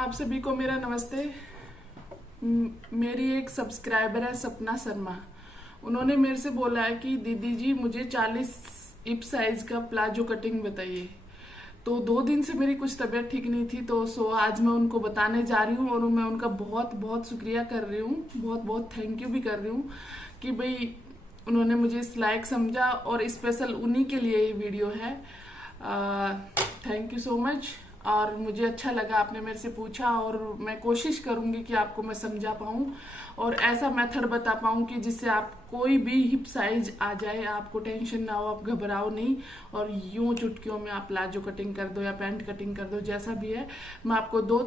आप सभी को मेरा नमस्ते। मेरी एक सब्सक्राइबर है सपना शर्मा। उन्होंने मेरे से बोला है कि दीदी जी मुझे 40 हिप साइज का प्लाजो कटिंग बताइए। तो 2 दिन से मेरी कुछ तबीयत ठीक नहीं थी, तो आज मैं उनको बताने जा रही हूँ और मैं उनका बहुत बहुत शुक्रिया कर रही हूँ, बहुत बहुत थैंक यू भी कर रही हूँ कि भाई उन्होंने मुझे इस लायक समझा और स्पेशल उन्हीं के लिए ये वीडियो है। Thank you so much. और मुझे अच्छा लगा आपने मेरे से पूछा और मैं कोशिश करूंगी कि आपको मैं समझा पाऊं और ऐसा मेथड बता पाऊं कि जिससे आप कोई भी हिप साइज आ जाए, आपको टेंशन ना हो, आप घबराओ नहीं और यूं चुटकियों में आप प्लाजो कटिंग कर दो या पैंट कटिंग कर दो, जैसा भी है। मैं आपको दो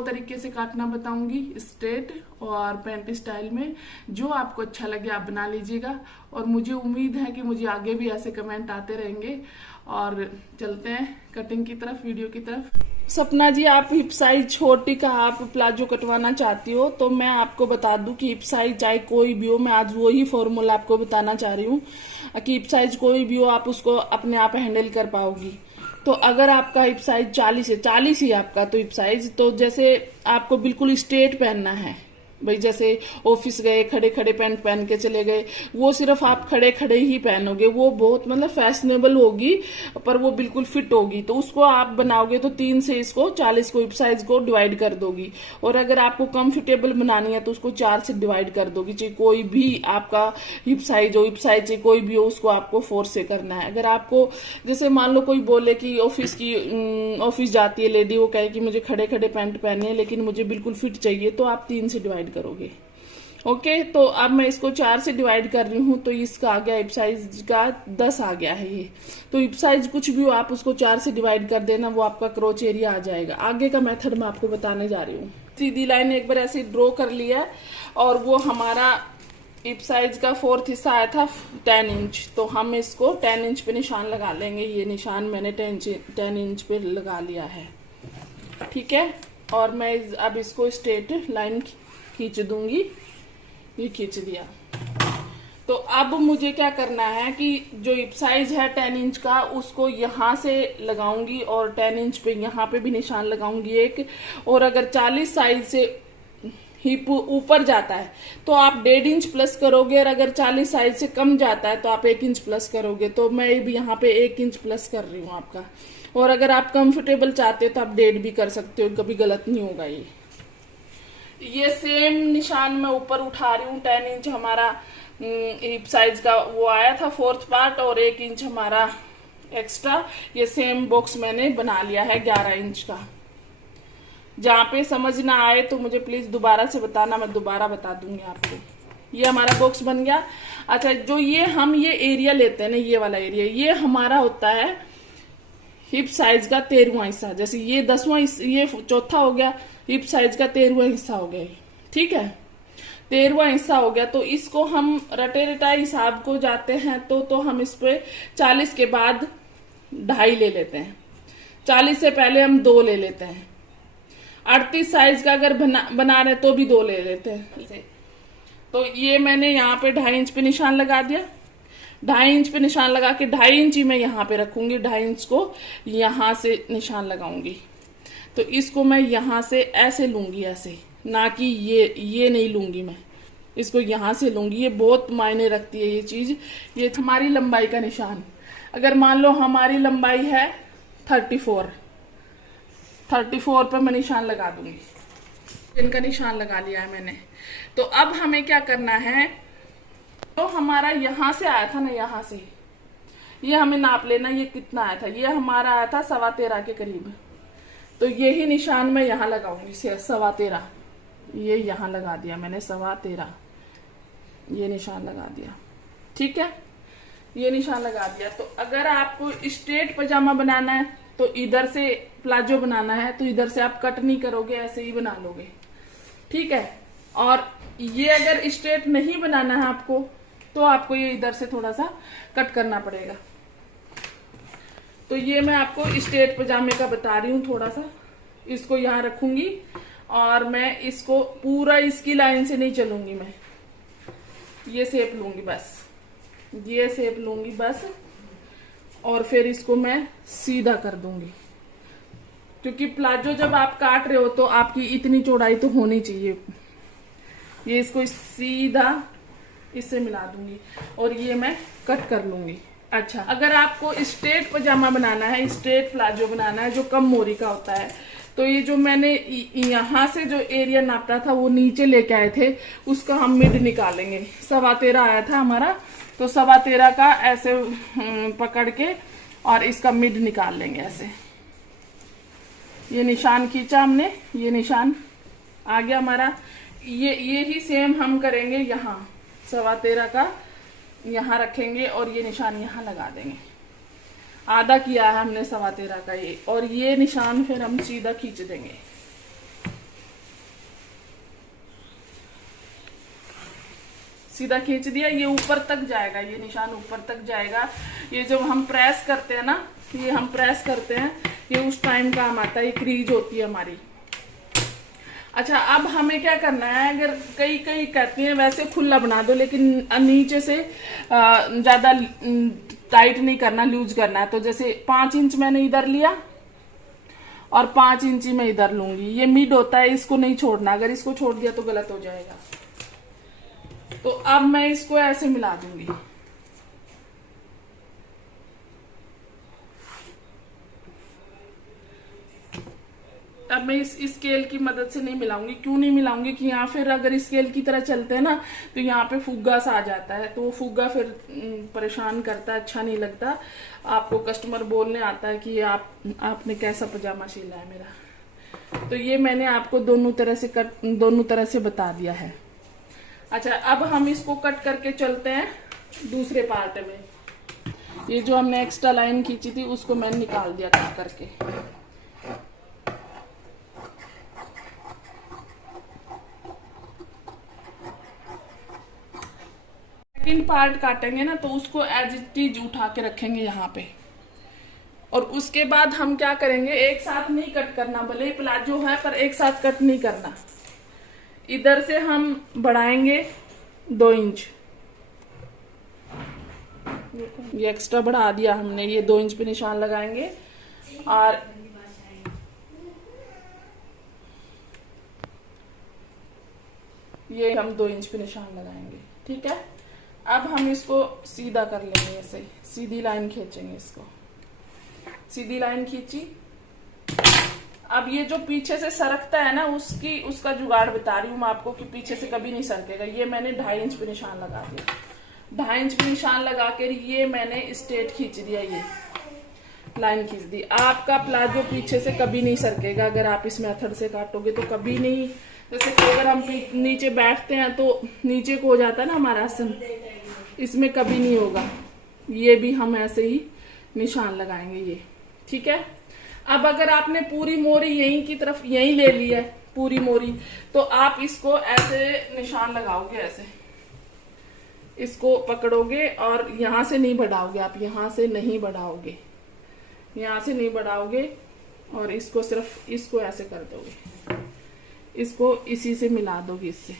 तरीके से काटना बताऊंगी, स्ट्रेट और पैंट स्टाइल में। जो आपको अच्छा लगे आप बना लीजिएगा और मुझे उम्मीद है कि मुझे आगे भी ऐसे कमेंट आते रहेंगे। और चलते हैं कटिंग की तरफ, वीडियो की तरफ। सपना जी, आप हिप साइज छोटी का आप प्लाजो कटवाना चाहती हो तो मैं आपको बता दूं कि हिप साइज चाहे कोई भी हो, मैं आज वही फॉर्मूला आपको बताना चाह रही हूँ कि हिप साइज कोई भी हो आप उसको अपने आप हैंडल कर पाओगी। तो अगर आपका हिप साइज 40 है, 40 ही आपका तो हिप साइज, तो जैसे आपको बिल्कुल स्ट्रेट पहनना है भाई, जैसे ऑफिस गए खड़े खड़े पैंट पहन के चले गए, वो सिर्फ आप खड़े खड़े ही पहनोगे, वो बहुत मतलब फैशनेबल होगी पर वो बिल्कुल फिट होगी। तो उसको आप बनाओगे तो 3 से इसको 40 को हिप साइज को डिवाइड कर दोगी और अगर आपको कंफर्टेबल बनानी है तो उसको 4 से डिवाइड कर दोगी। चाहे कोई भी आपका हिप साइज हो, हिप साइज चाहे कोई भी हो, उसको आपको 4 से करना है। अगर आपको जैसे मान लो कोई बोले कि ऑफिस जाती है लेडी, वो कहे कि मुझे खड़े खड़े पैंट पहने हैं लेकिन मुझे बिल्कुल फिट चाहिए, तो आप 3 से डिवाइड करोगे। ओके, तो अब मैं इसको 4 से डिवाइड कर रही हूँ तो इसका आ गया हिप साइज का 10 आ गया है ये। तो हिप साइज कुछ भी हो आप उसको 4 से डिवाइड कर देना, वो आपका क्रोच एरिया आ जाएगा। आगे का मेथड मैं आपको बताने जा रही हूँ। सीधी लाइन एक बार ऐसे ड्रॉ कर लिया और वो हमारा हिप साइज का 4th हिस्सा आया था 10 इंच, तो हम इसको 10 इंच पे निशान लगा लेंगे। ये निशान मैंने 10 इंच पे लगा लिया है, ठीक है। और मैं अब इसको स्ट्रेट लाइन खींच दूंगी, ये खींच दिया। तो अब मुझे क्या करना है कि जो हिप साइज है 10 इंच का उसको यहाँ से लगाऊंगी और 10 इंच पे यहाँ पे भी निशान लगाऊंगी एक। और अगर 40 साइज से हिप ऊपर जाता है तो आप 1.5 इंच प्लस करोगे और अगर 40 साइज से कम जाता है तो आप 1 इंच प्लस करोगे। तो मैं भी यहाँ पे 1 इंच प्लस कर रही हूँ आपका। और अगर आप कंफर्टेबल चाहते हो तो आप 1.5 भी कर सकते हो, कभी गलत नहीं होगा। ये सेम निशान मैं ऊपर उठा रही हूँ। 10 इंच हमारा हिप साइज का वो आया था 4th पार्ट और 1 इंच हमारा एक्स्ट्रा। ये सेम बॉक्स मैंने बना लिया है 11 इंच का। जहाँ पे समझ ना आए तो मुझे प्लीज दोबारा से बताना, मैं दोबारा बता दूंगी आपको। ये हमारा बॉक्स बन गया। अच्छा, जो ये एरिया लेते हैं ना, ये वाला एरिया, ये हमारा होता है हिप साइज का 13वां हिस्सा। जैसे ये 10वां, ये 4था हो गया, हिप साइज का 13वां हिस्सा हो गया, ठीक है। 13वां हिस्सा हो गया तो इसको हम रटे रटाई हिसाब को जाते हैं तो हम इस पे 40 के बाद 2.5 ले लेते हैं, 40 से पहले हम 2 ले लेते हैं, 38 साइज का अगर बना रहे तो भी 2 ले लेते हैं। तो ये मैंने यहाँ पे 2.5 इंच पे निशान लगा दिया। 2.5 इंच पे निशान लगा के 2.5 इंच ही मैं यहाँ पे रखूंगी, 2.5 इंच को यहाँ से निशान लगाऊंगी। तो इसको मैं यहाँ से ऐसे लूंगी, ऐसे ना कि ये नहीं लूंगी, मैं इसको यहाँ से लूंगी। ये बहुत मायने रखती है ये चीज। ये हमारी लंबाई का निशान, अगर मान लो हमारी लंबाई है 34 पे मैं निशान लगा दूंगी। इनका निशान लगा लिया है मैंने। तो अब हमें क्या करना है, तो हमारा यहां से आया था ना, यहां से ये हमें नाप लेना, ये कितना आया था। ये हमारा आया था 13.25 के करीब। तो यही निशान मैं यहाँ लगाऊंगी, 13.25 ये यहाँ लगा दिया मैंने, 13.25 ये निशान लगा दिया, ठीक है। ये निशान लगा दिया। तो अगर आपको स्ट्रेट पजामा बनाना है तो इधर से प्लाजो बनाना है तो इधर से आप कट नहीं करोगे, ऐसे ही बना लोगे, ठीक है। और ये अगर स्ट्रेट नहीं बनाना है आपको तो आपको ये इधर से थोड़ा सा कट करना पड़ेगा। तो ये मैं आपको स्ट्रेट पजामे का बता रही हूँ। थोड़ा सा इसको यहाँ रखूंगी और मैं इसको पूरा इसकी लाइन से नहीं चलूंगी, मैं ये शेप लूंगी बस, ये शेप लूंगी बस। और फिर इसको मैं सीधा कर दूंगी, क्योंकि प्लाजो जब आप काट रहे हो तो आपकी इतनी चौड़ाई तो होनी चाहिए। ये इसको सीधा इससे मिला दूंगी और ये मैं कट कर लूंगी। अच्छा, अगर आपको स्ट्रेट पजामा बनाना है, स्ट्रेट प्लाजो बनाना है जो कम मोरी का होता है, तो ये जो मैंने यहाँ से जो एरिया नापा था वो नीचे लेके आए थे, उसका हम मिड निकालेंगे। 13.25 आया था हमारा, तो 13.25 का ऐसे पकड़ के और इसका मिड निकाल लेंगे ऐसे। ये निशान खींचा हमने, ये निशान आ गया हमारा। ये ही सेम हम करेंगे यहाँ, 13.25 का यहाँ रखेंगे और ये निशान यहाँ लगा देंगे। आधा किया है हमने 13.25 का ये, और ये निशान फिर हम सीधा खींच देंगे। सीधा खींच दिया, ये ऊपर तक जाएगा, ये निशान ऊपर तक जाएगा। ये जब हम प्रेस करते हैं ना, ये हम प्रेस करते हैं, ये उस टाइम काम आता है, ये क्रीज होती है हमारी। अच्छा, अब हमें क्या करना है, अगर कई कहती हैं वैसे खुला बना दो, लेकिन नीचे से ज्यादा टाइट नहीं करना, लूज करना है। तो जैसे 5 इंच मैंने इधर लिया और 5 इंच मैं इधर लूंगी। ये मिड होता है, इसको नहीं छोड़ना, अगर इसको छोड़ दिया तो गलत हो जाएगा। तो अब मैं इसको ऐसे मिला दूंगी। अब मैं इस स्केल की मदद से नहीं मिलाऊंगी। क्यों नहीं मिलाऊंगी कि यहाँ फिर अगर स्केल की तरह चलते हैं ना तो यहाँ पे फुग्गा सा आ जाता है, तो वो फुग्गा फिर परेशान करता है, अच्छा नहीं लगता। आपको कस्टमर बोलने आता है कि आपने कैसा पजामा सिला है मेरा। तो ये मैंने आपको दोनों तरह से बता दिया है। अच्छा, अब हम इसको कट करके चलते हैं दूसरे पार्ट में। ये जो हमने एक्स्ट्रा लाइन खींची थी उसको मैंने निकाल दिया कट करके। सेकंड पार्ट काटेंगे ना तो उसको एज इट इज उठा के रखेंगे यहाँ पे, और उसके बाद हम क्या करेंगे, एक साथ नहीं कट करना, भले ही प्लाजो है पर एक साथ कट नहीं करना। इधर से हम बढ़ाएंगे 2 इंच, ये एक्स्ट्रा बढ़ा दिया हमने, ये 2 इंच पे निशान लगाएंगे और ये हम 2 इंच पे निशान लगाएंगे। ठीक है, अब हम इसको सीधा कर लेंगे, ऐसे सीधी लाइन खींचेंगे, इसको सीधी लाइन खींची। अब ये जो पीछे से सरकता है ना, उसका जुगाड़ बता रही हूँ मैं आपको कि पीछे से कभी नहीं सरकेगा। ये मैंने 2.5 इंच पे निशान लगा दिया, 2.5 इंच पे निशान लगा कर ये मैंने स्ट्रेट खींच दिया, ये लाइन खींच दी। आपका प्लाजो पीछे से कभी नहीं सरकेगा अगर आप इस मेथड से काटोगे, तो कभी नहीं। जैसे कि अगर हम नीचे बैठते हैं तो नीचे को हो जाता है ना हमारा आसन, इसमें कभी नहीं होगा। ये भी हम ऐसे ही निशान लगाएंगे ये। ठीक है, अब अगर आपने पूरी मोरी यहीं की तरफ यहीं ले ली है पूरी मोरी, तो आप इसको ऐसे निशान लगाओगे, ऐसे इसको पकड़ोगे और यहां से नहीं बढ़ाओगे, आप यहां से नहीं बढ़ाओगे, यहां से नहीं बढ़ाओगे और इसको सिर्फ इसको ऐसे कर दोगे, इसको इसी से मिला दोगे इससे,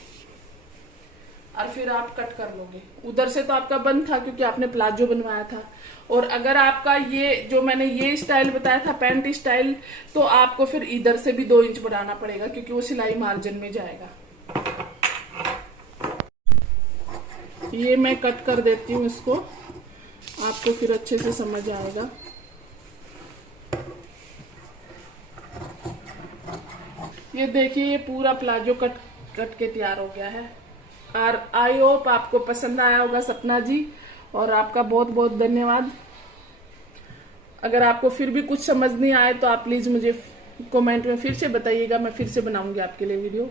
और फिर आप कट कर लोगे। उधर से तो आपका बंद था क्योंकि आपने प्लाजो बनवाया था। और अगर आपका ये जो मैंने ये स्टाइल बताया था पैंट स्टाइल, तो आपको फिर इधर से भी 2 इंच बढ़ाना पड़ेगा क्योंकि वो सिलाई मार्जिन में जाएगा। ये मैं कट कर देती हूँ इसको, आपको फिर अच्छे से समझ आएगा। ये देखिए, ये पूरा प्लाजो कट के तैयार हो गया है। और आई होप आपको पसंद आया होगा सपना जी, और आपका बहुत बहुत धन्यवाद। अगर आपको फिर भी कुछ समझ नहीं आए तो आप प्लीज मुझे कमेंट में फिर से बताइएगा, मैं फिर से बनाऊंगी आपके लिए वीडियो।